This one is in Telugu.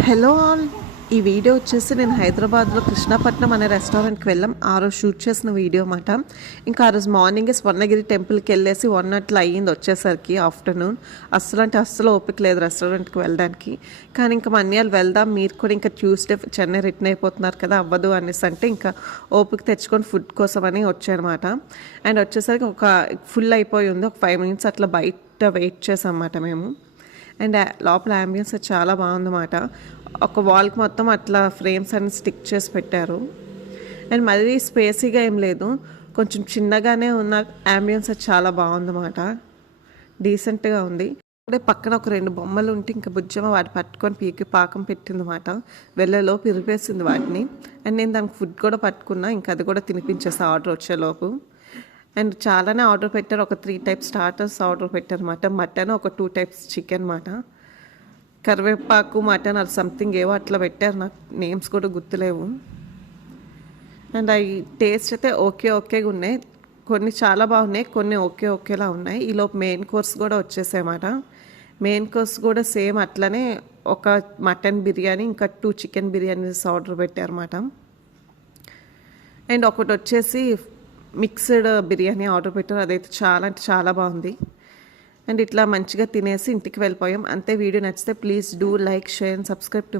Hello all. ఈ వీడియో వచ్చేసి నేను హైదరాబాద్లో కృష్ణపట్నం అనే రెస్టారెంట్కి వెళ్ళాం. ఆ రోజు షూట్ చేసిన వీడియో అన్నమాట. ఇంకా ఆ రోజు మార్నింగే స్వర్ణగిరి టెంపుల్కి వెళ్ళేసి 1 అట్లా అయ్యింది వచ్చేసరికి ఆఫ్టర్నూన్. అస్సలు ఓపిక లేదు రెస్టారెంట్కి వెళ్ళడానికి. కానీ ఇంకా మన్యాలు వెళ్దాం, మీరు కూడా ఇంకా ట్యూస్డే చెన్నై రిటర్న్ అయిపోతున్నారు కదా, అవ్వదు అనేసి అంటే ఇంకా ఓపిక తెచ్చుకొని ఫుడ్ కోసం అని వచ్చాయన్నమాట. అండ్ వచ్చేసరికి ఒక ఫుల్ అయిపోయి ఉంది. ఒక 5 మినిట్స్ అట్లా బయట వెయిట్ చేసాం అన్నమాట మేము. అండ్ లోపల అంబియన్స్ చాలా బాగుందన్నమాట. ఒక వాల్కి మొత్తం అట్లా ఫ్రేమ్స్ అన్ని స్టిక్ చేసి పెట్టారు. అండ్ మరీ స్పేసీగా ఏం లేదు, కొంచెం చిన్నగానే ఉన్న అంబియన్స్ చాలా బాగుందన్నమాట. డీసెంట్గా ఉంది. అప్పుడే పక్కన ఒక 2 బొమ్మలు ఉంటే ఇంకా బుజ్జమ్మ వాటి పట్టుకొని పీకి పాకం పెట్టిందన్నమాట. వెళ్ళేలోపు ఇరిపేసింది వాటిని. అండ్ నేను దానికి ఫుడ్ కూడా పట్టుకున్నా, ఇంకా అది కూడా తినిపించేసా ఆర్డర్ వచ్చేలోపు. అండ్ చాలానే ఆర్డర్ పెట్టారు. ఒక 3 టైప్స్ స్టార్టర్స్ ఆర్డర్ పెట్టారు అన్నమాట. మటన్, ఒక 2 టైప్స్ చికెన్ అన్నమాట. కరివేపాకు మటన్ అది సంథింగ్ ఏవో అట్లా పెట్టారు, నాకు నేమ్స్ కూడా గుర్తులేవు. అండ్ అవి టేస్ట్ అయితే ఓకేగా ఉన్నాయి. కొన్ని చాలా బాగున్నాయి, కొన్ని ఓకేలా ఉన్నాయి. ఈలోపు మెయిన్ కోర్స్ కూడా వచ్చేసాయన్నమాట. మెయిన్ కోర్స్ కూడా సేమ్ అట్లనే ఒక మటన్ బిర్యానీ, ఇంకా 2 చికెన్ బిర్యానీస్ ఆర్డర్ పెట్టారన్నమాట. అండ్ ఒకటి వచ్చేసి మిక్స్డ్ బిర్యానీ ఆర్డర్ పెట్టారు. అదైతే చాలా అంటే చాలా బాగుంది. అండ్ ఇట్లా మంచిగా తినేసి ఇంటికి వెళ్ళిపోయాం అంతే. వీడియో నచ్చితే please do like, share and subscribe to